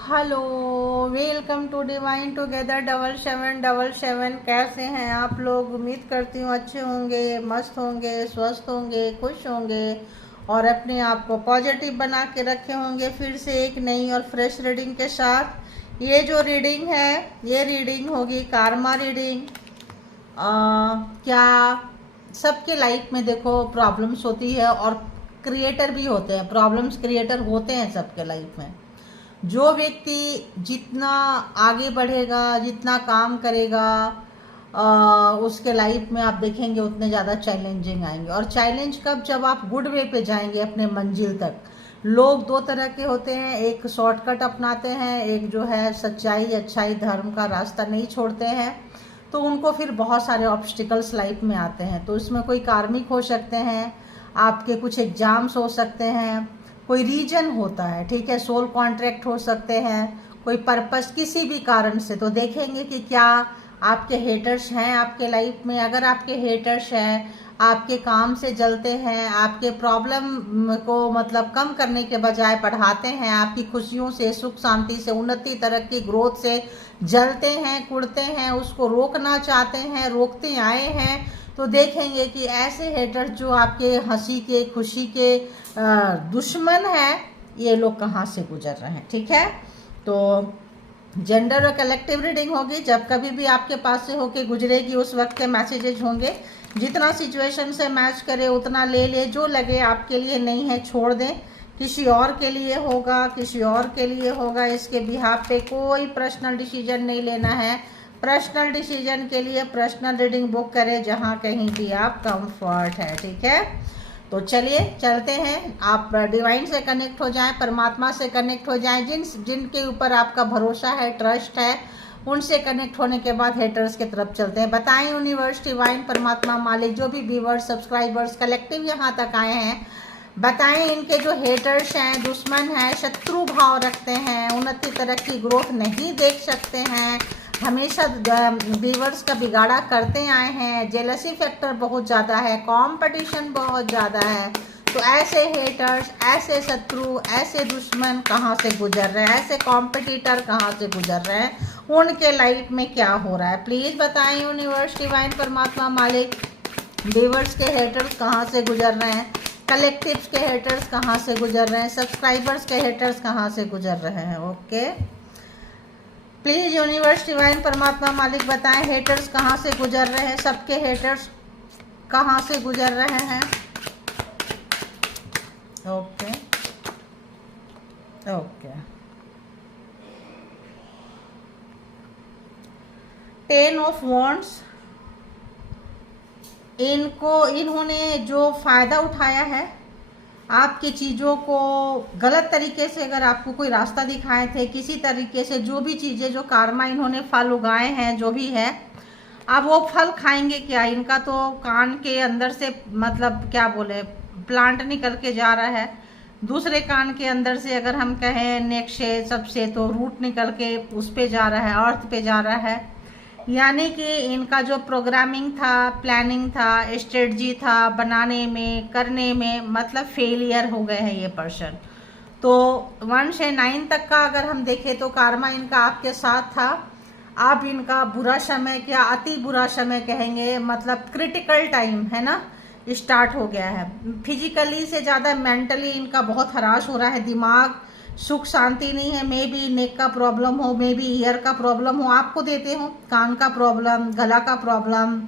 Hello, welcome to divine together 7777। कैसे हैं आप लोग? उम्मीद करती हूँ अच्छे होंगे, मस्त होंगे, स्वस्थ होंगे, खुश होंगे और अपने आप को पॉजिटिव बना के रखे होंगे। फिर से एक नई और फ्रेश रीडिंग के साथ। ये जो रीडिंग है, ये रीडिंग होगी कार्मा रीडिंग। क्या सबके लाइफ में देखो प्रॉब्लम्स होती है और क्रिएटर भी होते हैं, प्रॉब्लम्स क्रिएटर होते हैं सबके लाइफ में। जो व्यक्ति जितना आगे बढ़ेगा, जितना काम करेगा, उसके लाइफ में आप देखेंगे उतने ज़्यादा चैलेंजिंग आएंगे। और चैलेंज कब? जब आप गुड वे पे जाएंगे अपने मंजिल तक। लोग दो तरह के होते हैं, एक शॉर्टकट अपनाते हैं, एक जो है सच्चाई, अच्छाई, धर्म का रास्ता नहीं छोड़ते हैं। तो उनको फिर बहुत सारे ऑब्स्टिकल्स लाइफ में आते हैं। तो इसमें कोई कार्मिक हो सकते हैं, आपके कुछ एग्जाम्स हो सकते हैं, कोई रीजन होता है, ठीक है, सोल कॉन्ट्रैक्ट हो सकते हैं, कोई पर्पस किसी भी कारण से। तो देखेंगे कि क्या आपके हेटर्स हैं आपके लाइफ में। अगर आपके हेटर्स हैं, आपके काम से जलते हैं, आपके प्रॉब्लम को मतलब कम करने के बजाय बढ़ाते हैं, आपकी खुशियों से, सुख शांति से, उन्नति, तरक्की, ग्रोथ से जलते हैं, कुड़ते हैं, उसको रोकना चाहते हैं, रोकते आए हैं, तो देखेंगे कि ऐसे हेटर्स जो आपके हंसी के, खुशी के दुश्मन है, ये लोग कहाँ से गुजर रहे हैं। ठीक है, तो जेंडर और कलेक्टिव रीडिंग होगी। जब कभी भी आपके पास से होके गुजरेगी उस वक्त के मैसेजेज होंगे। जितना सिचुएशन से मैच करे उतना ले ले, जो लगे आपके लिए नहीं है छोड़ दें, किसी और के लिए होगा, किसी और के लिए होगा। इसके बिहाफ पे कोई पर्सनल डिसीजन नहीं लेना है। पर्सनल डिसीजन के लिए पर्सनल रीडिंग बुक करें जहाँ कहीं भी आप कंफर्ट है। ठीक है, तो चलिए चलते हैं। आप डिवाइन से कनेक्ट हो जाएं, परमात्मा से कनेक्ट हो जाएं, जिनके ऊपर आपका भरोसा है, ट्रस्ट है, उनसे कनेक्ट होने के बाद हेटर्स की तरफ चलते हैं। बताएं यूनिवर्स, डिवाइन, परमात्मा, मालिक, जो भी व्यूवर्स, सब्सक्राइबर्स, कलेक्टिव यहाँ तक आए हैं, बताएं इनके जो हेटर्स हैं, दुश्मन हैं, शत्रु भाव रखते हैं, उन्नति, तरक्की, ग्रोथ नहीं देख सकते हैं, हमेशा व्यूवर्स का बिगाड़ा करते आए हैं, जेलसी फैक्टर बहुत ज़्यादा है, कंपटीशन बहुत ज़्यादा है, तो ऐसे हेटर्स, ऐसे शत्रु, ऐसे दुश्मन कहाँ से गुजर रहे हैं, ऐसे कॉम्पिटिटर कहाँ से गुजर रहे हैं, उनके लाइफ में क्या हो रहा है, प्लीज़ बताएं यूनिवर्स, डिवाइन, परमात्मा, मालिक। व्यूवर्स के हेटर्स कहाँ से गुजर रहे हैं, कलेक्टिव्स के हेटर्स कहाँ से गुजर रहे हैं, सब्सक्राइबर्स के हेटर्स कहाँ से गुजर रहे हैं। ओके, प्लीज यूनिवर्स, डिवाइन, परमात्मा, मालिक बताएं हेटर्स कहाँ से गुजर रहे हैं, सबके हेटर्स कहाँ से गुजर रहे हैं। Okay okay, 10 of wands. इन्होंने जो फ़ायदा उठाया है आपकी चीज़ों को, गलत तरीके से अगर आपको कोई रास्ता दिखाए थे, किसी तरीके से जो भी चीज़ें, जो कार्मा इन्होंने फल उगाए हैं, जो भी है, अब वो फल खाएंगे क्या। इनका तो कान के अंदर से मतलब क्या बोले, प्लांट निकल के जा रहा है। दूसरे कान के अंदर से अगर हम कहें नेक से, सबसे, तो रूट निकल के उस पे जा रहा है, अर्थ पे जा रहा है। यानी कि इनका जो प्रोग्रामिंग था, प्लानिंग था, स्ट्रेटजी था बनाने में, करने में, मतलब फेलियर हो गए हैं ये पर्सन। तो 1 से 9 तक का अगर हम देखें तो कार्मा इनका आपके साथ था। अब इनका बुरा समय, क्या अति बुरा समय कहेंगे, मतलब क्रिटिकल टाइम है ना, स्टार्ट हो गया है। फिजिकली से ज़्यादा मेंटली इनका बहुत हरास हो रहा है, दिमाग, सुख शांति नहीं है। मे बी नेक का प्रॉब्लम हो, मे बी ईयर का प्रॉब्लम हो, आपको देते हो कान का प्रॉब्लम, गला का प्रॉब्लम,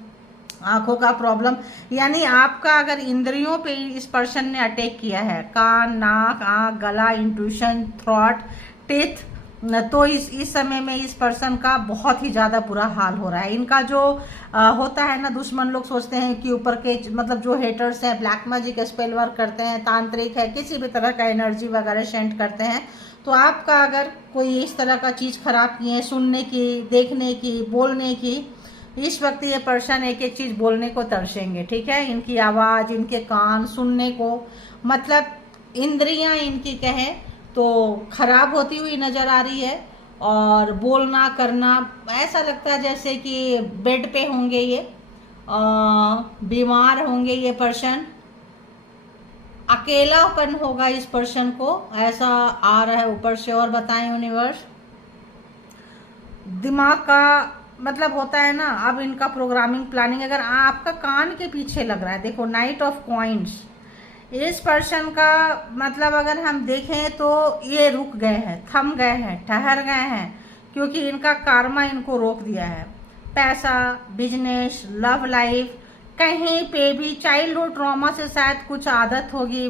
आंखों का प्रॉब्लम। यानी आपका अगर इंद्रियों पे इस पर्सन ने अटैक किया है, कान, नाक, आंख, गला, इंट्यूशन, थ्रॉट, टिथ, तो इस समय में इस पर्सन का बहुत ही ज़्यादा बुरा हाल हो रहा है। इनका जो होता है ना, दुश्मन लोग सोचते हैं कि ऊपर के मतलब जो हेटर्स हैं, ब्लैक मैजिक, स्पेल वर्क करते हैं, तांत्रिक है, किसी भी तरह का एनर्जी वगैरह सेंड करते हैं। तो आपका अगर कोई इस तरह का चीज़ खराब की है, सुनने की, देखने की, बोलने की, इस वक्त ये पर्सन एक एक चीज़ बोलने को तरसेंगे। ठीक है, इनकी आवाज़, इनके कान सुनने को, मतलब इंद्रियां इनकी कहें तो खराब होती हुई नज़र आ रही है। और बोलना करना ऐसा लगता है जैसे कि बेड पे होंगे ये, बीमार होंगे ये पर्सन। अकेलापन होगा इस पर्सन को, ऐसा आ रहा है ऊपर से। और बताएं यूनिवर्स, दिमाग का मतलब होता है ना, अब इनका प्रोग्रामिंग प्लानिंग अगर आपका कान के पीछे लग रहा है, देखो नाइट ऑफ कॉइन्स, इस पर्सन का मतलब अगर हम देखें तो ये रुक गए हैं, थम गए हैं, ठहर गए हैं, क्योंकि इनका कार्मा इनको रोक दिया है। पैसा, बिजनेस, लव लाइफ, कहीं पे भी चाइल्डहुड ट्रॉमा से शायद कुछ आदत होगी,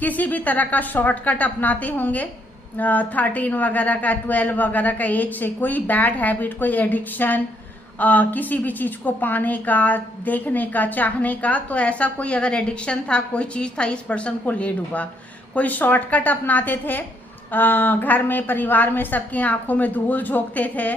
किसी भी तरह का शॉर्टकट अपनाते होंगे, 13 वगैरह का, 12 वगैरह का एज से कोई बैड हैबिट, कोई एडिक्शन, किसी भी चीज़ को पाने का, देखने का, चाहने का। तो ऐसा कोई अगर एडिक्शन था, कोई चीज़ था, इस पर्सन को ले डूबा। कोई शॉर्टकट अपनाते थे, घर में परिवार में सबकी आंखों में धूल झोंकते थे,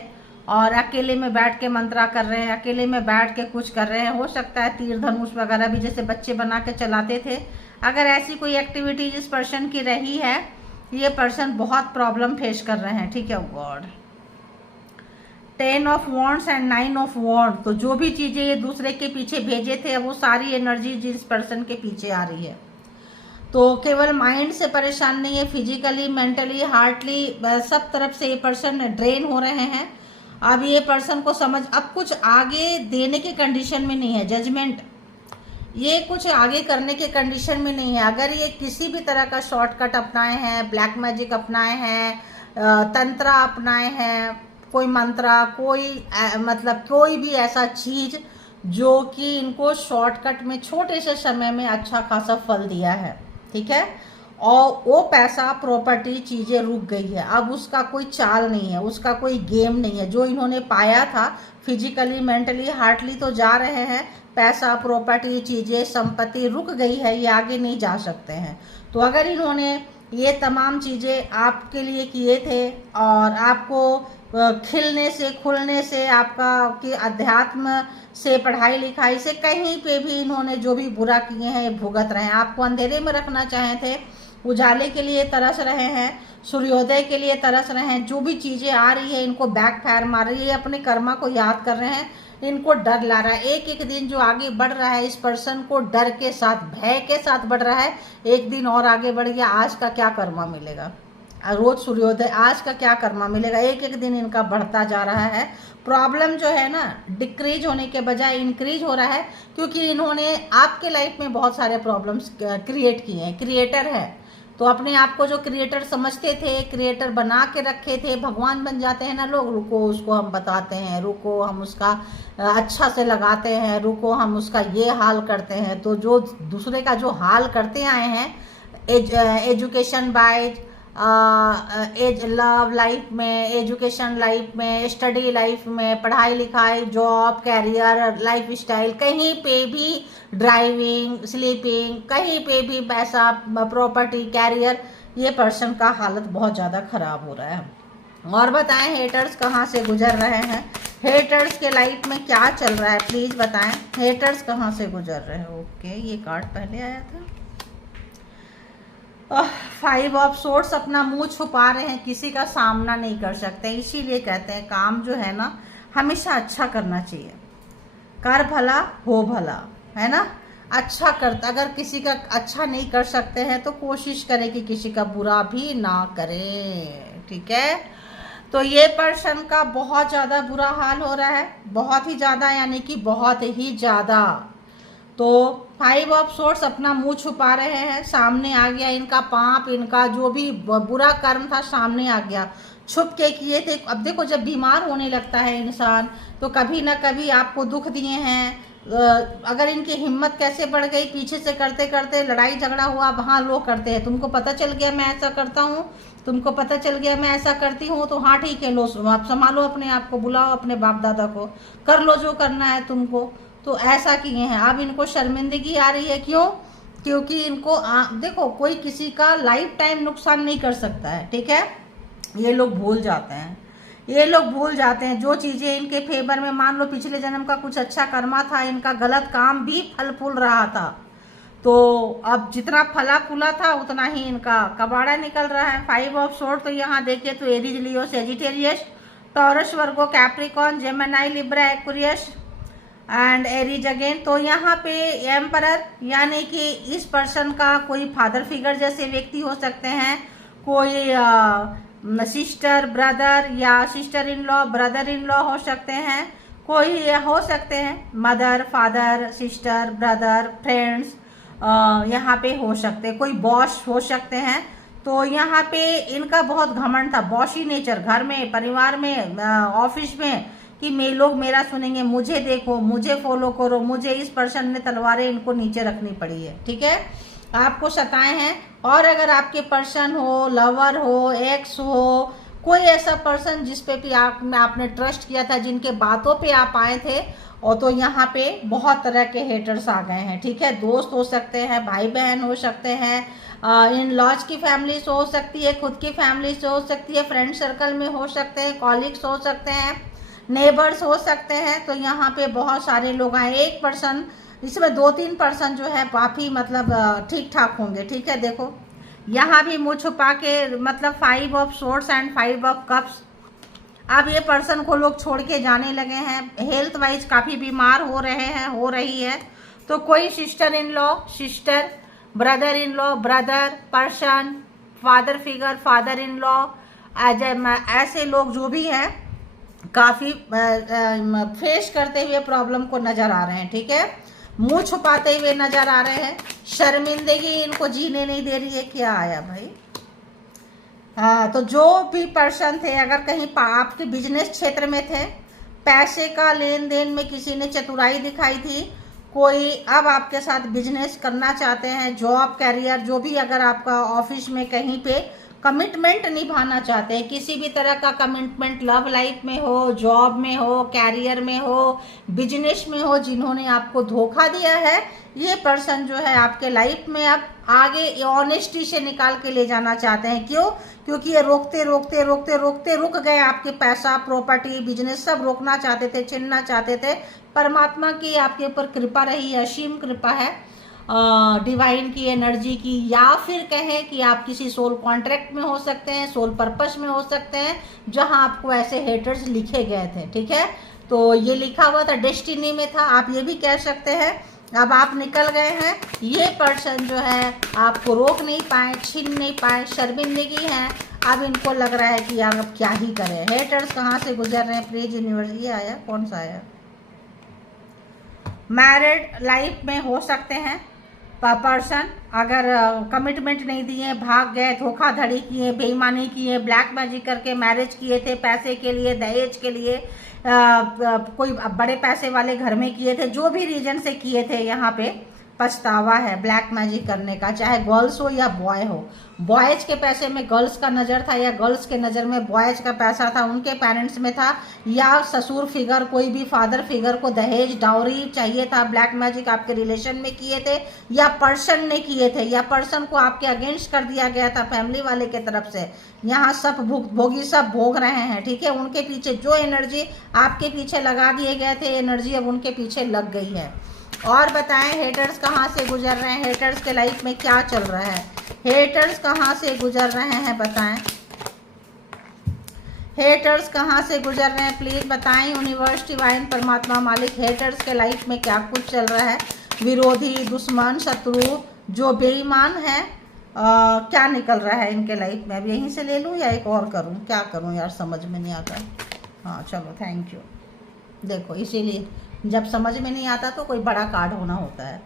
और अकेले में बैठ के मंत्रा कर रहे हैं, अकेले में बैठ के कुछ कर रहे हैं। हो सकता है तीर धनुष वगैरह भी जैसे बच्चे बना के चलाते थे। अगर ऐसी कोई एक्टिविटी जिस पर्सन की रही है, ये पर्सन बहुत प्रॉब्लम फेस कर रहे हैं। ठीक है god, 10 of wands and 9 of wand, तो जो भी चीजें ये दूसरे के पीछे भेजे थे, वो सारी एनर्जी जिस पर्सन के पीछे आ रही है। तो केवल माइंड से परेशान नहीं है, फिजिकली, मेंटली, हार्टली, सब तरफ से ये पर्सन ड्रेन हो रहे हैं। अब ये पर्सन को समझ, अब कुछ आगे देने के कंडीशन में नहीं है, जजमेंट, ये कुछ आगे करने के कंडीशन में नहीं है। अगर ये किसी भी तरह का शॉर्टकट अपनाए हैं, ब्लैक मैजिक अपनाए हैं, तंत्रा अपनाए हैं, कोई मंत्रा, कोई मतलब कोई भी ऐसा चीज जो कि इनको शॉर्टकट में छोटे से समय में अच्छा खासा फल दिया है, ठीक है, और वो पैसा, प्रॉपर्टी, चीजें रुक गई है। अब उसका कोई चाल नहीं है, उसका कोई गेम नहीं है। जो इन्होंने पाया था फिजिकली, मेंटली, हार्टली तो जा रहे हैं, पैसा, प्रॉपर्टी, चीजें, संपत्ति रुक गई है, ये आगे नहीं जा सकते हैं। तो अगर इन्होंने ये तमाम चीजें आपके लिए किए थे, और आपको खिलने से, खुलने से, आपका कि अध्यात्म से, पढ़ाई लिखाई से, कहीं पे भी इन्होंने जो भी बुरा किए हैं ये भुगत रहे हैं। आपको अंधेरे में रखना चाहे थे, उजाले के लिए तरस रहे हैं, सूर्योदय के लिए तरस रहे हैं। जो भी चीजें आ रही है इनको बैक फायर मार रही है, अपने कर्मा को याद कर रहे हैं, इनको डर ला रहा है। एक एक दिन जो आगे बढ़ रहा है इस पर्सन को डर के साथ, भय के साथ बढ़ रहा है। एक दिन और आगे बढ़ गया, आज का क्या कर्मा मिलेगा, रोज सूर्योदय, आज का क्या कर्मा मिलेगा। एक एक दिन इनका बढ़ता जा रहा है। प्रॉब्लम जो है ना, डिक्रीज होने के बजाय इंक्रीज हो रहा है, क्योंकि इन्होंने आपके लाइफ में बहुत सारे प्रॉब्लम्स क्रिएट किए हैं। क्रिएटर है तो अपने आप को जो क्रिएटर समझते थे, क्रिएटर बना के रखे थे, भगवान बन जाते हैं ना लोग। रुको, उसको हम बताते हैं, रुको हम उसका अच्छा से लगाते हैं, रुको हम उसका ये हाल करते हैं। तो जो दूसरे का जो हाल करते आए हैं, education wise, as love life में, एजुकेशन लाइफ में, स्टडी लाइफ में, पढ़ाई लिखाई, जॉब, कैरियर, लाइफ स्टाइल, कहीं पे भी, ड्राइविंग, स्लीपिंग, कहीं पे भी पैसा, प्रॉपर्टी, कैरियर, ये पर्सन का हालत बहुत ज़्यादा खराब हो रहा है। और बताएं हेटर्स कहाँ से गुजर रहे हैं, हेटर्स के लाइफ में क्या चल रहा है, प्लीज़ बताएं हेटर्स कहाँ से गुजर रहे हैं। ओके, ये कार्ड पहले आया था। 5 ऑफ सोर्स, अपना मुंह छुपा रहे हैं, किसी का सामना नहीं कर सकते। इसीलिए कहते हैं काम जो है ना हमेशा अच्छा करना चाहिए, कर भला हो भला, है ना। अच्छा करता, अगर किसी का अच्छा नहीं कर सकते हैं तो कोशिश करें कि किसी का बुरा भी ना करें, ठीक है। तो ये पर्सन का बहुत ज़्यादा बुरा हाल हो रहा है, बहुत ही ज़्यादा, यानी कि बहुत ही ज़्यादा। तो 5 ऑफ सोर्स अपना मुंह छुपा रहे हैं, सामने आ गया इनका पाप, इनका जो भी बुरा कर्म था सामने आ गया, छुप के किए थे। अब देखो, जब बीमार होने लगता है इंसान तो कभी ना कभी आपको दुख दिए हैं। अगर इनकी हिम्मत कैसे बढ़ गई, पीछे से करते करते लड़ाई झगड़ा हुआ, वहाँ लोग करते हैं, तुमको पता चल गया मैं ऐसा करता हूँ, तुमको पता चल गया मैं ऐसा करती हूँ, तो हाँ ठीक है, लो आप संभालो अपने आप को, बुलाओ अपने बाप दादा को, कर लो जो करना है तुमको। तो ऐसा किए हैं। अब इनको शर्मिंदगी आ रही है, क्यों? क्योंकि इनको देखो, कोई किसी का लाइफ टाइम नुकसान नहीं कर सकता है, ठीक है। ये लोग भूल जाते हैं, ये लोग भूल जाते हैं जो चीज़ें इनके फेवर में, मान लो पिछले जन्म का कुछ अच्छा कर्मा था, इनका गलत काम भी फल फूल रहा था, तो अब जितना फला फूला था उतना ही इनका कबाड़ा निकल रहा है। 5 ऑफ सोर्ड, तो यहाँ देखिए तो Aries, Leo, Sagittarius, taurus, Virgo, Capricorn, Gemini, Libra, Aquarius, and Aries again. तो यहाँ पे एम्परर यानी कि इस पर्सन का कोई फादर फिगर जैसे व्यक्ति हो सकते हैं, कोई सिस्टर ब्रदर या sister in law brother in law हो सकते हैं, कोई हो सकते हैं mother father sister brother friends यहाँ पे हो सकते हैं, कोई बॉस हो सकते हैं। तो यहाँ पे इनका बहुत घमंड था, बॉसी नेचर, घर में परिवार में ऑफिस में, कि लोग मेरा सुनेंगे, मुझे देखो मुझे फॉलो करो, मुझे इस पर्सन ने तलवारें इनको नीचे रखनी पड़ी है, ठीक है, आपको सताए हैं। और अगर आपके पर्सन हो, लवर हो, एक्स हो, कोई ऐसा पर्सन जिस पे भी आपने ट्रस्ट किया था, जिनके बातों पे आप आए थे, और तो यहाँ पे बहुत तरह के हेटर्स आ गए हैं, ठीक है। दोस्त हो सकते हैं, भाई बहन हो सकते हैं, इन लॉज की फैमिली से हो सकती है, खुद की फैमिली से हो सकती है, फ्रेंड सर्कल में हो सकते हैं, कॉलीग्स हो सकते हैं, नेबर्स हो सकते हैं। तो यहाँ पे बहुत सारे लोग आए, एक पर्सन, इसमें 2-3 पर्सन जो है काफ़ी मतलब ठीक ठाक होंगे, ठीक है। देखो यहाँ भी मुँह छुपा के मतलब 5 of swords and 5 of cups. अब ये पर्सन को लोग छोड़ के जाने लगे हैं, हेल्थ वाइज काफ़ी बीमार हो रहे हैं, हो रही है। तो कोई sister in law sister, brother in law brother, person, father figure father in law, ऐसे लोग जो भी हैं काफ़ी फेस करते हुए प्रॉब्लम को नज़र आ रहे हैं, ठीक है, मुंह छुपाते हुए नज़र आ रहे हैं, शर्मिंदगी इनको जीने नहीं दे रही है। क्या आया भाई? हाँ, तो जो भी पर्सन थे, अगर कहीं आपके बिजनेस क्षेत्र में थे, पैसे का लेन देन में किसी ने चतुराई दिखाई थी, कोई अब आपके साथ बिजनेस करना चाहते हैं, जॉब कैरियर जो भी, अगर आपका ऑफिस में कहीं पे कमिटमेंट निभाना चाहते हैं, किसी भी तरह का कमिटमेंट, लव लाइफ में हो, जॉब में हो, कैरियर में हो, बिजनेस में हो, जिन्होंने आपको धोखा दिया है, ये पर्सन जो है आपके लाइफ में अब आगे ऑनेस्टी से निकाल के ले जाना चाहते हैं। क्यों? क्योंकि ये रोकते रोकते रोकते रोकते रुक गए, आपके पैसा प्रॉपर्टी बिजनेस सब रोकना चाहते थे, छीनना चाहते थे। परमात्मा की आपके ऊपर कृपा रही है, असीम कृपा है डिवाइन की एनर्जी की, या फिर कहें कि आप किसी सोल कॉन्ट्रैक्ट में हो सकते हैं, सोल पर्पस में हो सकते हैं, जहां आपको ऐसे हेटर्स लिखे गए थे, ठीक है। तो ये लिखा हुआ था, डेस्टिनी में था, आप ये भी कह सकते हैं। अब आप निकल गए हैं, ये पर्सन जो है आपको रोक नहीं पाए, छीन नहीं पाए, शर्मिंदगी है। अब इनको लग रहा है कि यार अब क्या ही करें। हेटर्स कहाँ से गुजर रहे हैं? प्लीज यूनिवर्स, ये आया कौन सा आया? मैरिड लाइफ में हो सकते हैं पर्सन, अगर कमिटमेंट नहीं दिए, भाग गए, धोखाधड़ी किए, बेईमानी किए, ब्लैक मैजिक करके मैरिज किए थे, पैसे के लिए, दहेज के लिए, कोई बड़े पैसे वाले घर में किए थे, जो भी रीजन से किए थे, यहाँ पे पछतावा है ब्लैक मैजिक करने का, चाहे गर्ल्स हो या बॉय हो। बॉयज के पैसे में गर्ल्स का नज़र था, या गर्ल्स के नज़र में बॉयज का पैसा था, उनके पेरेंट्स में था, या ससुर फिगर कोई भी फादर फिगर को दहेज डाउरी चाहिए था, ब्लैक मैजिक आपके रिलेशन में किए थे, या पर्सन ने किए थे, या पर्सन को आपके अगेंस्ट कर दिया गया था फैमिली वाले के तरफ से। यहाँ सब भोगी सब भोग रहे हैं, ठीक है। उनके पीछे जो एनर्जी आपके पीछे लगा दिए गए थे, एनर्जी अब उनके पीछे लग गई है। और बताएं हेटर्स कहाँ से गुजर रहे हैं, हेटर्स के लाइफ में क्या चल रहा है, हेटर्स कहाँ से गुजर रहे हैं, बताएं हेटर्स कहाँ से गुजर रहे हैं, प्लीज बताएं यूनिवर्स डिवाइन परमात्मा मालिक, हेटर्स के लाइफ में क्या कुछ चल रहा है। विरोधी, दुश्मन, शत्रु, जो बेईमान है, क्या निकल रहा है इनके लाइफ में। अब यहीं से ले लूँ या एक और करूँ? क्या करूँ यार, समझ में नहीं आता। हाँ चलो, थैंक यू। देखो, इसीलिए जब समझ में नहीं आता तो कोई बड़ा कार्ड होना होता है।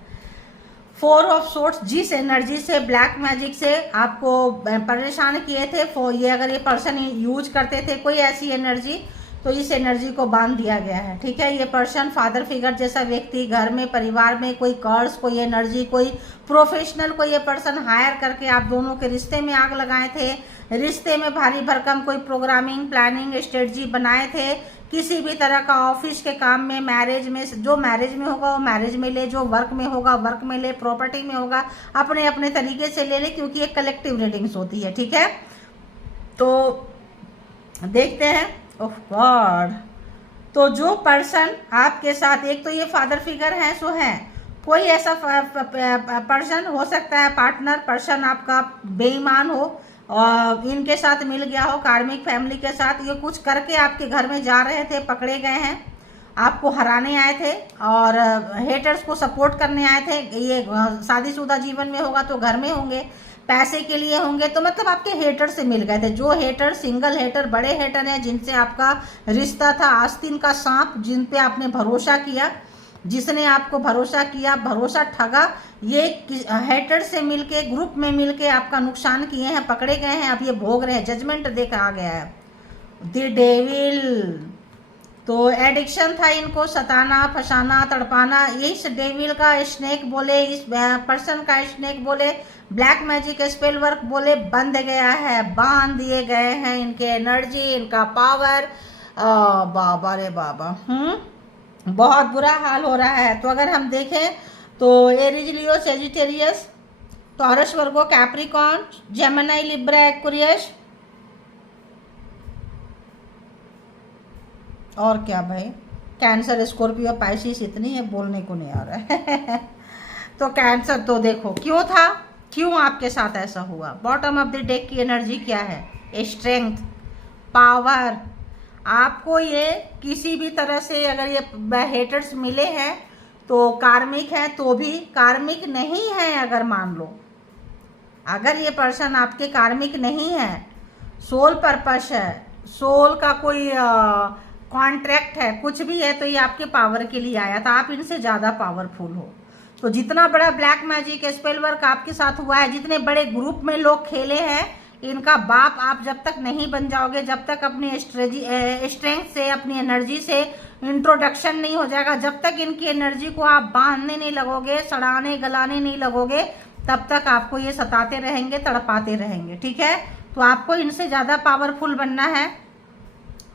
4 ऑफ सोर्ट्स, जिस एनर्जी से ब्लैक मैजिक से आपको परेशान किए थे, ये अगर ये पर्सन यूज करते थे कोई ऐसी एनर्जी, तो इस एनर्जी को बांध दिया गया है, ठीक है। ये पर्सन फादर फिगर जैसा व्यक्ति, घर में परिवार में कोई कर्स, कोई एनर्जी, कोई प्रोफेशनल को ये पर्सन हायर करके आप दोनों के रिश्ते में आग लगाए थे, रिश्ते में भारी भरकम कोई प्रोग्रामिंग प्लानिंग स्ट्रेटजी बनाए थे, किसी भी तरह का ऑफिस के काम में, मैरिज में, जो मैरिज में होगा वो मैरिज में ले, जो वर्क में होगा वर्क में ले, प्रॉपर्टी में होगा अपने अपने तरीके से ले ले, क्योंकि ये कलेक्टिव रीडिंग्स होती है, ठीक है। तो देखते हैं, ओह गॉड, तो जो पर्सन आपके साथ, एक तो ये फादर फिगर है, सो है कोई ऐसा पर्सन हो सकता है, पार्टनर पर्सन आपका बेईमान हो और इनके साथ मिल गया हो, कार्मिक फैमिली के साथ, ये कुछ करके आपके घर में जा रहे थे, पकड़े गए हैं, आपको हराने आए थे और हेटर्स को सपोर्ट करने आए थे। ये शादीशुदा जीवन में होगा तो घर में होंगे, पैसे के लिए होंगे, तो मतलब आपके हेटर से मिल गए थे। जो हेटर सिंगल हेटर, बड़े हेटर हैं जिनसे आपका रिश्ता था आस्तीन का सांप, जिन पे आपने भरोसा किया, जिसने आपको भरोसा किया, भरोसा ठगा, ये हेटर से मिलके, ग्रुप में मिलके आपका नुकसान किए हैं, पकड़े गए हैं, अब ये भोग रहे हैं, जजमेंट देखा आ गया है। द डेविल, तो एडिक्शन था इनको, सताना, फसाना, तड़पाना। इस डेविल का स्नेक बोले, इस पर्सन का स्नेक बोले, ब्लैक मैजिक स्पेल वर्क बोले, बंध गया है, बांध दिए गए हैं इनके एनर्जी, इनका पावर। बाबा रे बाबा, बहुत बुरा हाल हो रहा है। तो अगर हम देखें तो एरीज, लियो, सेजिटेरियस, टॉरस, वर्गो, कैप्रिकॉर्न, जेमिनी, लिब्रा, एक्वेरियस, और क्या भाई, कैंसर, स्कॉर्पियो, पाइसिस, इतनी है बोलने को नहीं आ रहा है। तो कैंसर तो देखो क्यों था, क्यों आपके साथ ऐसा हुआ। बॉटम ऑफ द डेक की एनर्जी क्या है, स्ट्रेंथ, पावर। आपको ये किसी भी तरह से अगर ये हेटर्स मिले हैं तो कार्मिक है, तो भी कार्मिक नहीं है अगर मान लो, अगर ये पर्सन आपके कार्मिक नहीं है, सोल पर्पस है, सोल का कोई कॉन्ट्रैक्ट है, कुछ भी है, तो ये आपके पावर के लिए आया था, आप इनसे ज़्यादा पावरफुल हो। तो जितना बड़ा ब्लैक मैजिक स्पेल वर्क आपके साथ हुआ है, जितने बड़े ग्रुप में लोग खेले हैं, इनका बाप आप जब तक नहीं बन जाओगे, जब तक अपनी स्ट्रेंथ से, अपनी एनर्जी से इंट्रोडक्शन नहीं हो जाएगा, जब तक इनकी एनर्जी को आप बांधने नहीं लगोगे, सड़ाने गलाने नहीं लगोगे, तब तक आपको ये सताते रहेंगे, तड़पाते रहेंगे। ठीक है, तो आपको इनसे ज़्यादा पावरफुल बनना है।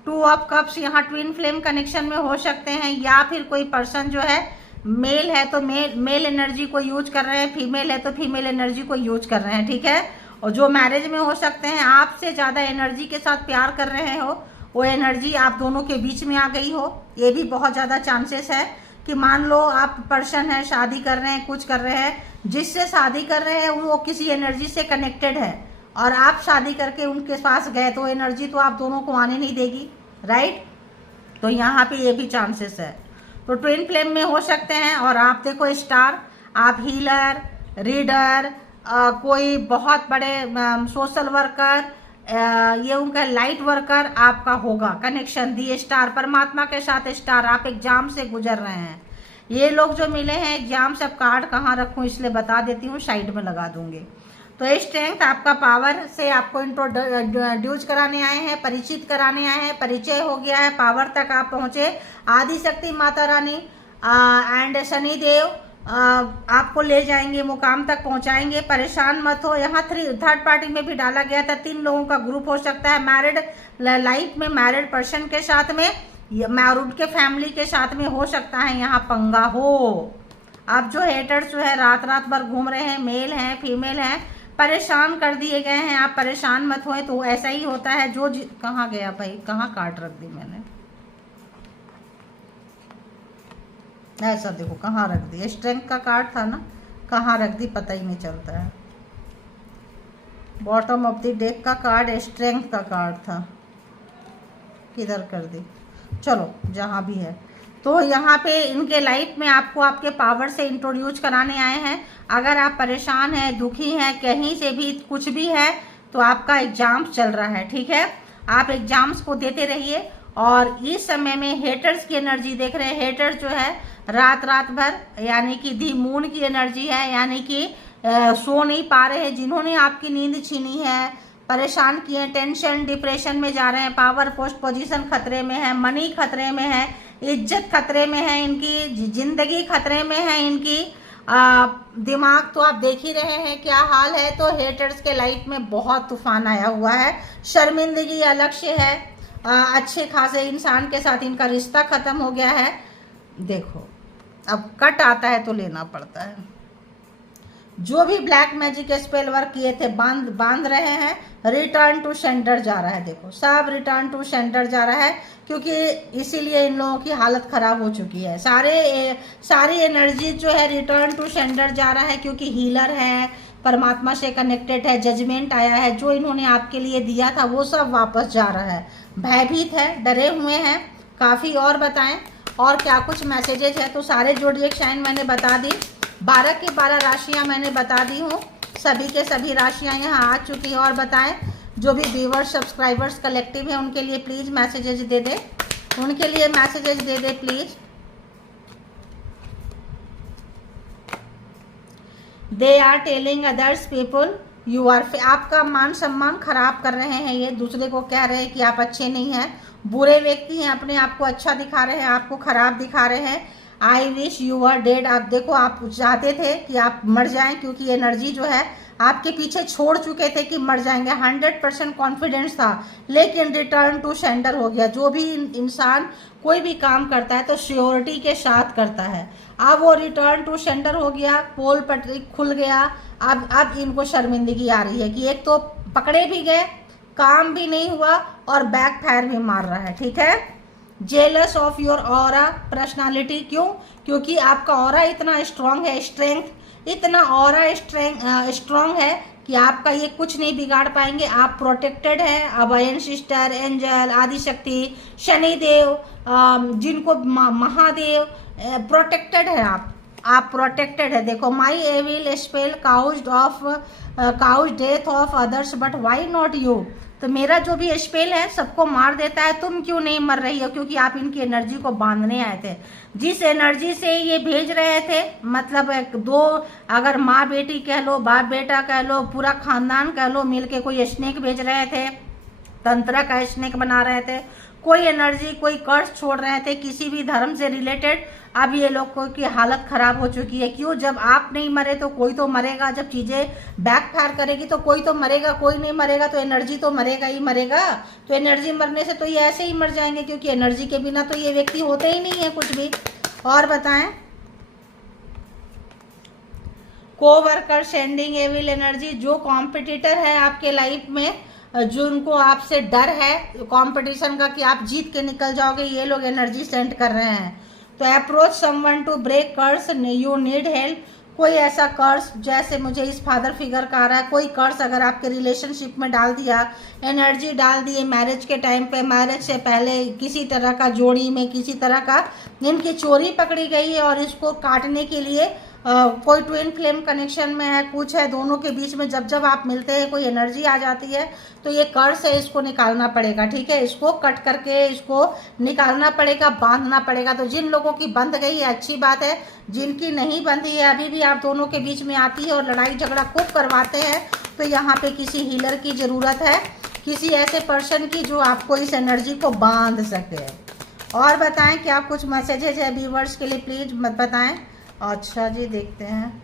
2 ऑफ कप्स यहाँ ट्विन फ्लेम कनेक्शन में हो सकते हैं, या फिर कोई पर्सन जो है मेल है तो मेल एनर्जी को यूज कर रहे हैं, फीमेल है तो फीमेल एनर्जी को यूज कर रहे हैं। ठीक है, और जो मैरिज में हो सकते हैं, आपसे ज़्यादा एनर्जी के साथ प्यार कर रहे हो, वो एनर्जी आप दोनों के बीच में आ गई हो। ये भी बहुत ज़्यादा चांसेस है कि मान लो आप पर्सन है, शादी कर रहे हैं, कुछ कर रहे हैं, जिससे शादी कर रहे हैं वो किसी एनर्जी से कनेक्टेड है, और आप शादी करके उनके पास गए तो एनर्जी तो आप दोनों को आने नहीं देगी, राइट। तो यहाँ पे ये भी चांसेस है। तो ट्विन फ्लेम में हो सकते हैं। और आप देखो स्टार, आप हीलर, रीडर, कोई बहुत बड़े सोशल वर्कर, ये उनका लाइट वर्कर आपका होगा कनेक्शन। दी स्टार, परमात्मा के साथ स्टार, आप एग्जाम से गुजर रहे हैं। ये लोग जो मिले हैं एग्जाम से, अब कार्ड कहाँ रखूँ इसलिए बता देती हूँ, साइड में लगा दूंगी। तो स्ट्रेंथ आपका पावर से आपको इंट्रोड्यूस कराने आए हैं, परिचित कराने आए हैं, परिचय हो गया है, पावर तक आप पहुँचे। आदि शक्ति माता रानी एंड शनि देव आपको ले जाएंगे, मुकाम तक पहुंचाएंगे। परेशान मत हो। यहाँ थर्ड पार्टी में भी डाला गया था, 3 लोगों का ग्रुप हो सकता है। मैरिड लाइफ में मैरिड पर्सन के साथ में, मैरिड के फैमिली के साथ में हो सकता है यहाँ पंगा हो। अब जो हेटर्स जो है रात रात भर घूम रहे हैं, मेल हैं, फीमेल हैं, परेशान कर दिए गए हैं, आप परेशान मत होए। तो ऐसा ही होता है। जो कहाँ गया भाई, कहाँ काट रख दी मैंने, ऐसा देखो कहाँ रख दी। स्ट्रेंथ का कार्ड था ना, कहाँ रख दी पता ही नहीं चलता है। बॉटम ऑफ द डेक का कार्ड स्ट्रेंथ का कार्ड था, किधर कर दी, चलो जहाँ भी है। तो यहाँ पे इनके लाइफ में आपको आपके पावर से इंट्रोड्यूस कराने आए हैं। अगर आप परेशान हैं, दुखी हैं, कहीं से भी कुछ भी है, तो आपका एग्जाम चल रहा है। ठीक है, आप एग्जाम्स को देते रहिए। और इस समय में हेटर्स की एनर्जी देख रहे हैं। हेटर्स जो है रात रात भर, यानी कि दी मून की एनर्जी है, यानी कि सो नहीं पा रहे हैं, जिन्होंने आपकी नींद छीनी है, परेशान किए, टेंशन डिप्रेशन में जा रहे हैं। पावर पोस्ट पोजीशन खतरे में है, मनी खतरे में है, इज्जत खतरे में है, इनकी जिंदगी खतरे में है, इनकी दिमाग तो आप देख ही रहे हैं क्या हाल है। तो हेटर्स के लाइफ में बहुत तूफान आया हुआ है। शर्मिंदगी अलग से है, अच्छे खासे इंसान के साथ इनका रिश्ता खत्म हो गया है। देखो अब कट आता है तो लेना पड़ता है। जो भी ब्लैक मैजिक स्पेल वर्क किए थे बांध रहे हैं, रिटर्न टू सेंटर जा रहा है। देखो सब रिटर्न टू सेंटर जा रहा है, क्योंकि इसीलिए इन लोगों की हालत खराब हो चुकी है। सारी एनर्जी जो है रिटर्न टू सेंटर जा रहा है, क्योंकि हीलर है, परमात्मा से कनेक्टेड है, जजमेंट आया है, जो इन्होंने आपके लिए दिया था वो सब वापस जा रहा है। भयभीत है, डरे हुए हैं काफ़ी। और बताएं, और क्या कुछ मैसेजेज है। तो सारे ज़ोडिएक साइन मैंने बता दी, 12 की 12 राशियाँ मैंने बता दी हूँ, सभी के सभी राशियाँ यहाँ आ चुकी हैं। और बताएं जो भी व्यूवर्स सब्सक्राइबर्स कलेक्टिव है उनके लिए प्लीज़ मैसेजेज दे दे, उनके लिए मैसेजेज दे दे please. They are telling others people you are, आपका मान सम्मान खराब कर रहे हैं, ये दूसरे को कह रहे हैं कि आप अच्छे नहीं हैं, बुरे व्यक्ति हैं, अपने आप को अच्छा दिखा रहे हैं, आपको खराब दिखा रहे हैं। I wish you are dead, आप देखो आप चाहते थे कि आप मर जाएं, क्योंकि एनर्जी जो है आपके पीछे छोड़ चुके थे कि मर जाएंगे, 100% कॉन्फिडेंस था, लेकिन रिटर्न टू सेंडर हो गया। जो भी इंसान कोई भी काम करता है तो श्योरिटी के साथ करता है, अब वो रिटर्न टू सेंडर हो गया, पोल पटरी खुल गया। अब इनको शर्मिंदगी आ रही है कि एक तो पकड़े भी गए, काम भी नहीं हुआ और बैक फायर भी मार रहा है, ठीक है। Jealous of your aura personality, क्यों? क्योंकि आपका ऑरा इतना स्ट्रांग है, स्ट्रेंथ इतना ऑरा स्ट्रांग है कि आपका ये कुछ नहीं बिगाड़ पाएंगे। आप प्रोटेक्टेड है, अभयन सिस्टर, एंजल, आदिशक्ति, शनिदेव, जिनको महादेव, प्रोटेक्टेड है आप प्रोटेक्टेड है। देखो, my evil spell cause death of others but why not you, तो मेरा जो भी स्पेल है सबको मार देता है, तुम क्यों नहीं मर रही हो? क्योंकि आप इनकी एनर्जी को बांधने आए थे, जिस एनर्जी से ये भेज रहे थे, मतलब दो, अगर माँ बेटी कह लो, बाप बेटा कह लो, पूरा खानदान कह लो, मिलके कोई स्नेक भेज रहे थे, तंत्र का स्नेक बना रहे थे, कोई एनर्जी, कोई कर्ज छोड़ रहे थे किसी भी धर्म से रिलेटेड। अब ये लोगों की हालत खराब हो चुकी है। क्यों? जब आप नहीं मरे तो कोई तो मरेगा, जब चीजें बैकफायर करेगी तो कोई तो मरेगा, कोई नहीं मरेगा तो एनर्जी तो मरेगा ही मरेगा। तो एनर्जी मरने से तो ये ऐसे ही मर जाएंगे, क्योंकि एनर्जी के बिना तो ये व्यक्ति होते ही नहीं है कुछ भी। और बताएं, कोवर्कर सेंडिंग एविल एनर्जी, जो कॉम्पिटिटर है आपके लाइफ में, जिनको आपसे डर है कंपटीशन का कि आप जीत के निकल जाओगे, ये लोग एनर्जी सेंड कर रहे हैं। तो approach someone to break curse, you need help. कोई ऐसा कर्स, जैसे मुझे इस फादर फिगर का आ रहा है, कोई कर्स अगर आपके रिलेशनशिप में डाल दिया, एनर्जी डाल दी मैरिज के टाइम पे, मैरिज से पहले किसी तरह का जोड़ी में किसी तरह का इनकी चोरी पकड़ी गई है, और इसको काटने के लिए कोई ट्विन फ्लेम कनेक्शन में है, कुछ है दोनों के बीच में, जब जब आप मिलते हैं कोई एनर्जी आ जाती है, तो ये कर्स है, इसको निकालना पड़ेगा, ठीक है। इसको कट करके इसको निकालना पड़ेगा, बांधना पड़ेगा। तो जिन लोगों की बंध गई है अच्छी बात है, जिनकी नहीं बंधी है अभी भी आप दोनों के बीच में आती है और लड़ाई झगड़ा खूब करवाते हैं, तो यहाँ पे किसी हीलर की ज़रूरत है, किसी ऐसे पर्सन की जो आपको इस एनर्जी को बांध सके। और बताएं क्या कुछ मैसेजेज है व्यूवर्स के लिए, प्लीज मत बताएं। अच्छा जी, देखते हैं।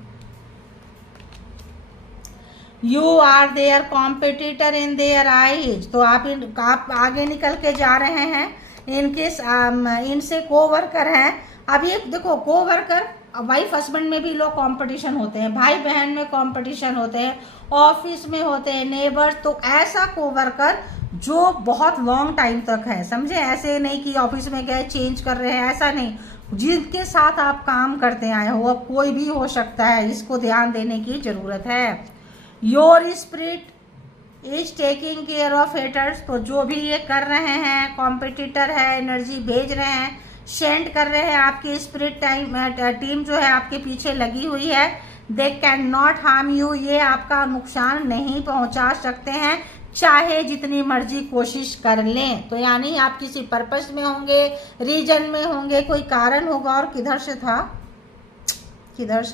You are their competitor in their eyes, तो आप आगे निकल के जा रहे हैं, इनके इनसे कोवर्कर हैं। अब ये देखो, कोवर्कर वाइफ हस्बैंड में भी लोग कंपटीशन होते हैं, भाई बहन में कंपटीशन होते हैं, ऑफिस में होते हैं, नेबर्स। तो ऐसा कोवर्कर जो बहुत लॉन्ग टाइम तक है, समझे, ऐसे नहीं कि ऑफिस में गए चेंज कर रहे हैं, ऐसा नहीं, जिनके साथ आप काम करते आए हो, अब कोई भी हो सकता है, इसको ध्यान देने की जरूरत है। Your spirit is taking care of haters, तो जो भी ये कर रहे हैं, कॉम्पिटिटर है, एनर्जी भेज रहे हैं, सेंड कर रहे हैं, आपकी स्पिरिट टीम जो है आपके पीछे लगी हुई है। They can not harm you, ये आपका नुकसान नहीं पहुंचा सकते हैं, चाहे जितनी मर्जी कोशिश कर लें। तो यानी आप किसी पर्पस में होंगे, रीजन में होंगे, कोई कारण होगा। और किधर से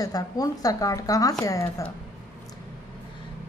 था, कौन सा कार्ड कहाँ से आया था?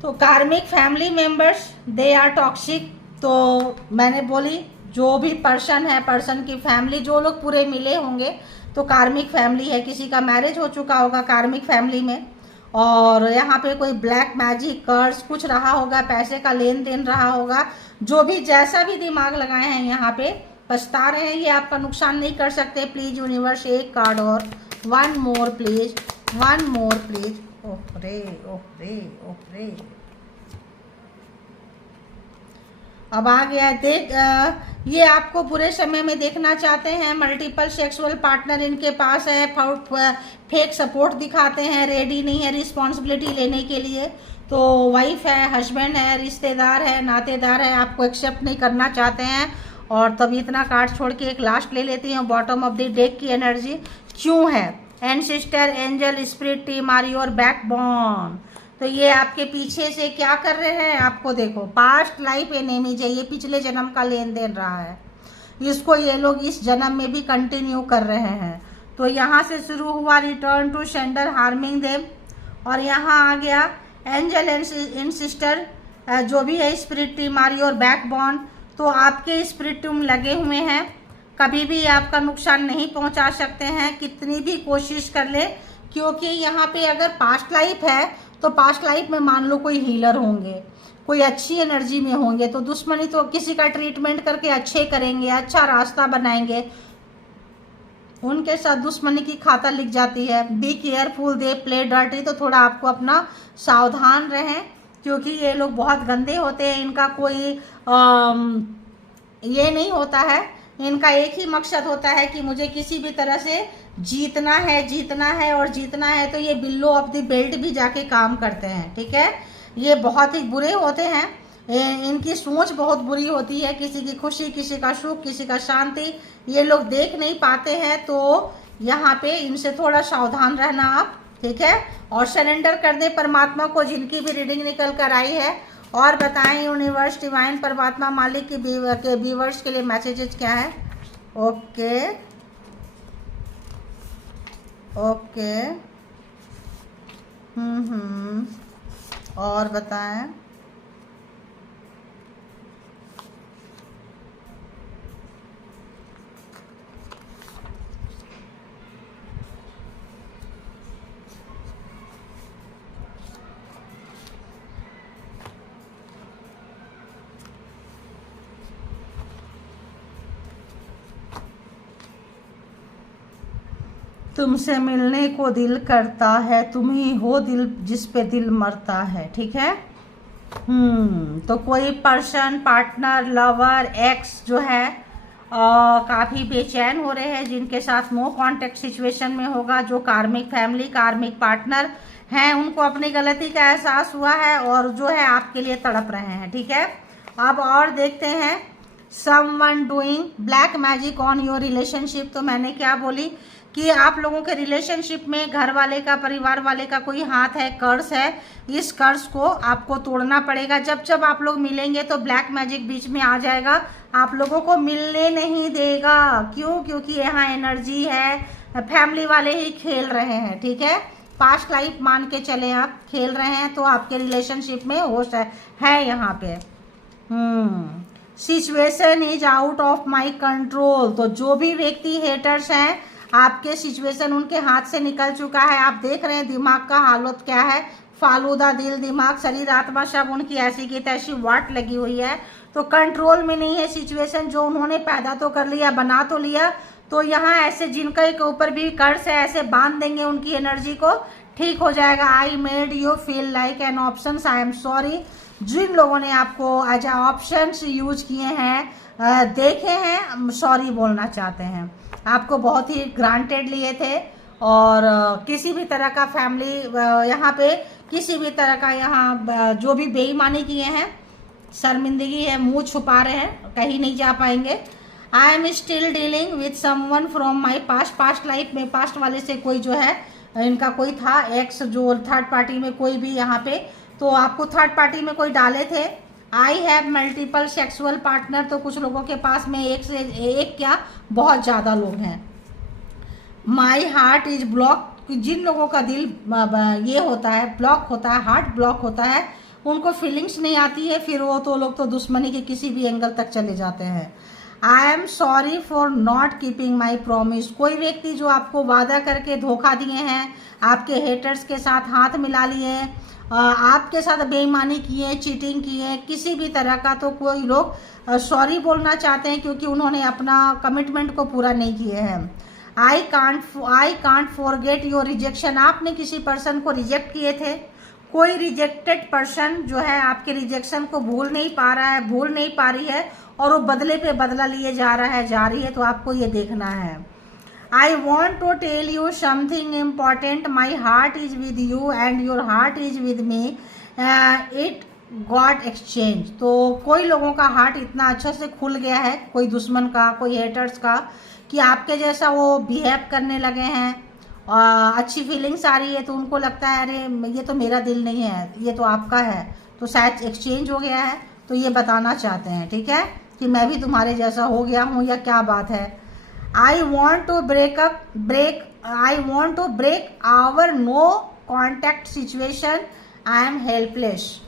तो karmic family members, they are toxic. तो मैंने बोली जो भी पर्सन है, पर्सन की फैमिली, जो लोग पूरे मिले होंगे, तो कार्मिक फैमिली है, किसी का मैरिज हो चुका होगा कार्मिक फैमिली में, और यहाँ पे कोई ब्लैक मैजिक कर्स कुछ रहा होगा, पैसे का लेन देन रहा होगा, जो भी जैसा भी दिमाग लगाए हैं यहाँ पे पछता रहे हैं, ये आपका नुकसान नहीं कर सकते। प्लीज यूनिवर्स एक कार्ड और, one more please, one more please. ओह रे, ओह रे, ओह रे, अब आ गया। देख, ये आपको बुरे समय में देखना चाहते हैं, मल्टीपल सेक्सुअल पार्टनर इनके पास है, फेक सपोर्ट दिखाते हैं, रेडी नहीं है रिस्पॉन्सिबिलिटी लेने के लिए। तो वाइफ है, हस्बैंड है, रिश्तेदार है, नातेदार है, आपको एक्सेप्ट नहीं करना चाहते हैं, और तभी इतना कार्ड छोड़ के एक लास्ट ले लेती हूँ। बॉटम ऑफ द डेक की एनर्जी क्यों है? Ancestor, angel, spirit team are your backbone. तो ये आपके पीछे से क्या कर रहे हैं आपको, देखो पास्ट लाइफ एनेमीज है, ये पिछले जन्म का लेन देन रहा है, इसको ये लोग इस जन्म में भी कंटिन्यू कर रहे हैं। तो यहाँ से शुरू हुआ return to sender harming them, और यहाँ आ गया एंजल एंड सिस्टर जो भी है spirit team are your backbone. तो आपके स्पिरिट टीम लगे हुए हैं, कभी भी आपका नुकसान नहीं पहुंचा सकते हैं कितनी भी कोशिश कर ले, क्योंकि यहाँ पे अगर पास्ट लाइफ है तो पास्ट लाइफ में मान लो कोई हीलर होंगे, कोई अच्छी एनर्जी में होंगे, तो दुश्मनी तो किसी का ट्रीटमेंट करके अच्छे करेंगे, अच्छा रास्ता बनाएंगे, उनके साथ दुश्मनी की खाता लिख जाती है। Be careful they play dirty, तो थोड़ा आपको अपना सावधान रहें, क्योंकि ये लोग बहुत गंदे होते हैं। इनका कोई ये नहीं होता है, इनका एक ही मकसद होता है कि मुझे किसी भी तरह से जीतना है, जीतना है और जीतना है। तो ये बिल्लो ऑफ द बेल्ट भी जाके काम करते हैं, ठीक है। ये बहुत ही बुरे होते हैं, इनकी सोच बहुत बुरी होती है, किसी की खुशी, किसी का सुख, किसी का शांति ये लोग देख नहीं पाते हैं। तो यहाँ पे इनसे थोड़ा सावधान रहना आप, ठीक है। और सरेंडर कर दे परमात्मा को, जिनकी भी रीडिंग निकल कर आई है। और बताएं यूनिवर्स डिवाइन परमात्मा मालिक के व्यूवर्स के लिए मैसेजेस क्या है। ओके ओके और बताएं। तुमसे मिलने को दिल करता है, तुम ही हो दिल जिस पे दिल मरता है, ठीक है। तो कोई पर्सन, पार्टनर, लवर, एक्स जो है काफ़ी बेचैन हो रहे हैं, जिनके साथ नो कांटेक्ट सिचुएशन में होगा, जो कार्मिक फैमिली, कार्मिक पार्टनर हैं, उनको अपनी गलती का एहसास हुआ है और जो है आपके लिए तड़प रहे हैं, ठीक है। अब और देखते हैं someone doing black magic on your relationship. तो मैंने क्या बोली कि आप लोगों के रिलेशनशिप में घर वाले का, परिवार वाले का कोई हाथ है, कर्ज है, इस कर्ज को आपको तोड़ना पड़ेगा। जब जब आप लोग मिलेंगे तो ब्लैक मैजिक बीच में आ जाएगा, आप लोगों को मिलने नहीं देगा। क्यों? क्योंकि यहाँ एनर्जी है, फैमिली वाले ही खेल रहे हैं, ठीक है। पास्ट लाइफ मान के चले आप खेल रहे हैं, तो आपके रिलेशनशिप में होश है यहाँ पे। Situation is out of my control. तो जो भी व्यक्ति हेटर्स हैं, आपके सिचुएशन उनके हाथ से निकल चुका है। आप देख रहे हैं दिमाग का हालत क्या है, फालूदा दिल, दिमाग, शरीर, आत्मा सब उनकी ऐसी की तैसी वाट लगी हुई है। तो कंट्रोल में नहीं है सिचुएशन, जो उन्होंने पैदा तो कर लिया, बना तो लिया। तो यहाँ ऐसे जिनके के ऊपर भी कर्ज है, ऐसे बांध देंगे उनकी एनर्जी को, ठीक हो जाएगा। I made you feel like an option, I am sorry. जिन लोगों ने आपको एज ऑप्शन यूज किए हैं, देखे हैं, सॉरी बोलना चाहते हैं। आपको बहुत ही ग्रांटेड लिए थे, और किसी भी तरह का फैमिली यहाँ पे, किसी भी तरह का यहाँ जो भी बेईमानी किए हैं, शर्मिंदगी है, मुंह छुपा रहे हैं, कहीं नहीं जा पाएंगे। I am still dealing with someone from my past. Past life में पास्ट वाले से कोई जो है, इनका कोई था एक्स, जो थर्ड पार्टी में कोई भी यहाँ पे, तो आपको थर्ड पार्टी में कोई डाले थे। I have multiple sexual partner. तो कुछ लोगों के पास में एक से एक क्या, बहुत ज़्यादा लोग हैं। My heart is block. जिन लोगों का दिल ये होता है, ब्लॉक होता है, हार्ट ब्लॉक होता है, उनको फीलिंग्स नहीं आती है, फिर वो तो लोग तो दुश्मनी के किसी भी एंगल तक चले जाते हैं। आई am sorry for not keeping my promise. कोई व्यक्ति जो आपको वादा करके धोखा दिए हैं, आपके हेटर्स के साथ हाथ मिला लिए, आपके साथ बेईमानी किए, चीटिंग किए, किसी भी तरह का, तो कोई लोग सॉरी बोलना चाहते हैं, क्योंकि उन्होंने अपना कमिटमेंट को पूरा नहीं किए हैं। I can't forget your rejection. आपने किसी पर्सन को रिजेक्ट किए थे, कोई रिजेक्टेड पर्सन जो है आपके रिजेक्शन को भूल नहीं पा रहा है, भूल नहीं पा रही है, और वो बदले पे बदला लिए जा रहा है, जा रही है। तो आपको ये देखना है। I want to tell you something important. My heart is with you and your heart is with me. God exchange. तो कोई लोगों का हार्ट इतना अच्छे से खुल गया है, कोई दुश्मन का, कोई हेटर्स का, कि आपके जैसा वो बिहेव करने लगे हैं। अच्छी फीलिंग्स आ रही है तो उनको लगता है अरे ये तो मेरा दिल नहीं है, ये तो आपका है, तो शायद एक्सचेंज हो गया है। तो ये बताना चाहते हैं, ठीक है, कि मैं भी तुम्हारे जैसा हो गया हूँ या क्या बात है। I want to I want to break our no contact situation, I am helpless.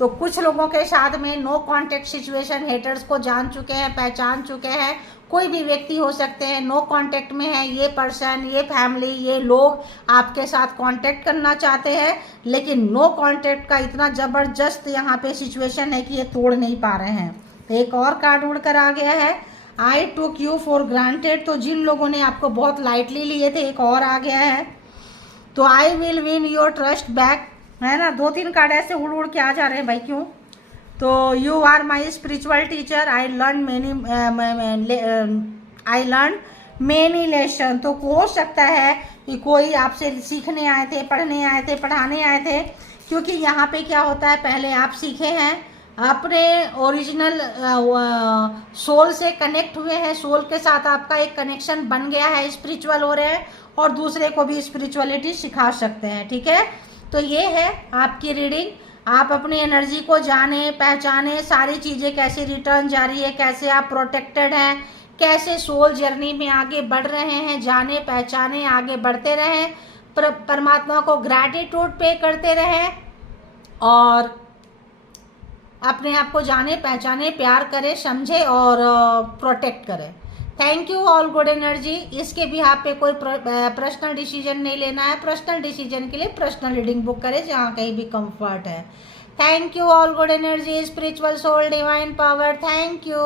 तो कुछ लोगों के साथ में नो कांटेक्ट सिचुएशन, हेटर्स को जान चुके हैं, पहचान चुके हैं, कोई भी व्यक्ति हो सकते हैं, नो कांटेक्ट में है, ये पर्सन, ये फैमिली, ये लोग आपके साथ कांटेक्ट करना चाहते हैं, लेकिन नो कांटेक्ट का इतना ज़बरदस्त यहाँ पे सिचुएशन है कि ये तोड़ नहीं पा रहे हैं। एक और कार्ड उड़ कर आ गया है, आई टुक यू फॉर ग्रांटेड। तो जिन लोगों ने आपको बहुत लाइटली लिए थे, एक और आ गया है, तो I will win your trust back, है ना। 2-3 कार्ड ऐसे उड़ उड़ के आ जा रहे हैं भाई, क्यों। तो you are my spiritual teacher, I learn many lesson. तो हो सकता है कि कोई आपसे सीखने आए थे, पढ़ने आए थे, पढ़ाने आए थे, क्योंकि यहाँ पे क्या होता है, पहले आप सीखे हैं, अपने ओरिजिनल सोल से कनेक्ट हुए हैं, सोल के साथ आपका एक कनेक्शन बन गया है, स्पिरिचुअल हो रहे हैं और दूसरे को भी स्पिरिचुअलिटी सिखा सकते हैं, ठीक है। तो ये है आपकी रीडिंग। आप अपनी एनर्जी को जाने, पहचाने, सारी चीज़ें कैसे रिटर्न जा रही है, कैसे आप प्रोटेक्टेड हैं, कैसे सोल जर्नी में आगे बढ़ रहे हैं, जाने पहचाने आगे बढ़ते रहें, परमात्मा को ग्रैटिट्यूड पे करते रहें और अपने आप को जाने पहचाने, प्यार करें, समझे और प्रोटेक्ट करें। Thank you all good energy. इसके भी आप पे कोई पर्सनल डिसीजन नहीं लेना है, पर्सनल डिसीजन के लिए पर्सनल रीडिंग बुक करें जहाँ कहीं भी कंफर्ट है। Thank you all good energy, spiritual soul, divine power, thank you.